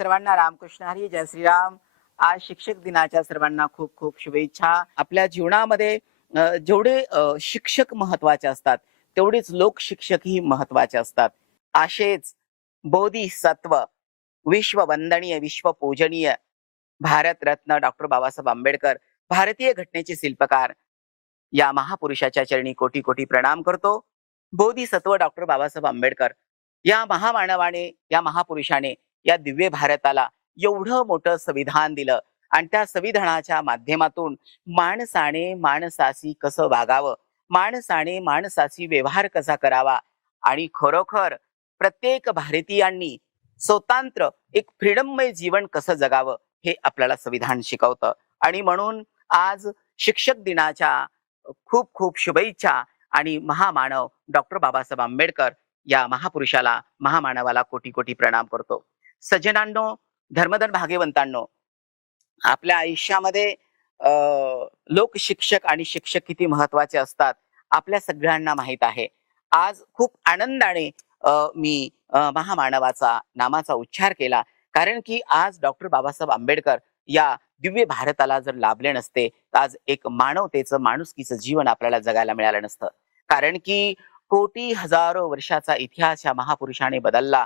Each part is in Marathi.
सर्वांना रामकृष्ण हरी, जय श्रीराम। आज शिक्षक दिनाच्या सर्वांना खूप खूप शुभेच्छा। आपल्या जीवनामध्ये जेवढे शिक्षक महत्वाचे असतात तेवढेच लोक शिक्षकही महत्वाचे असतात। असेच बोधिसत्व, विश्ववंदनीय, विश्वपूजनीय भारतरत्न डॉक्टर बाबासाहेब आंबेडकर, भारतीय घटनेचे शिल्पकार, या महापुरुषाच्या चरणी कोटी कोटी प्रणाम करतो। बोधिसत्व डॉक्टर बाबासाहेब आंबेडकर या महामानवाने, या महापुरुषाने या दिव्य भारताला एवढं मोठं संविधान दिलं आणि त्या संविधानाच्या माध्यमातून माणसाने माणसाशी कसं वागावं, माणसाने माणसाशी व्यवहार कसा करावा आणि खरोखर प्रत्येक भारतीयांनी स्वतंत्र एक फ्रीडममय जीवन कसं जगावं हे आपल्याला संविधान शिकवतं। आणि म्हणून आज शिक्षक दिनाच्या खूप खूप शुभेच्छा आणि महामानव डॉक्टर बाबासाहेब आंबेडकर या महापुरुषाला, महामानवाला कोटी कोटी प्रणाम करतो। सज्जनांनो, धर्मधन भाग्यवंतांनो, आपल्या आयुष्यामध्ये लोक शिक्षक आणि शिक्षक किती महत्वाचे असतात आपल्या सगळ्यांना माहित आहे। आज खूप आनंदाने मी महामानवाचा नामाचा उच्चार केला, कारण की आज डॉक्टर बाबासाहेब आंबेडकर या दिव्य भारताला जर लाभले नसते तर आज एक मानवतेचं, माणुसकीचं जीवन आपल्याला जगायला मिळालं नसतं। कारण की कोटी हजारो वर्षाचा इतिहास या महापुरुषाने बदलला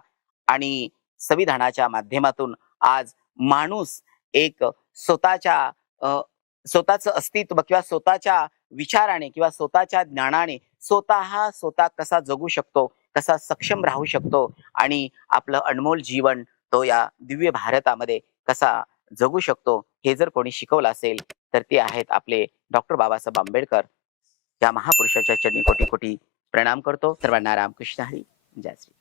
आणि संविधानाच्या माध्यमातून आज माणूस एक स्वतःचं अस्तित्व किंवा स्वतःच्या विचाराने किंवा स्वतःच्या ज्ञानाने स्वतः कसा जगू शकतो, कसा सक्षम राहू शकतो आणि आपलं अनमोल जीवन तो या दिव्य भारतामध्ये कसा जगू शकतो, हे जर कोणी शिकवलं असेल तर ते आहेत आपले डॉक्टर बाबासाहेब आंबेडकर। या महापुरुषाच्या चरणी कोटी कोटी प्रणाम करतो। सर्वांना रामकृष्ण हरी, जय श्री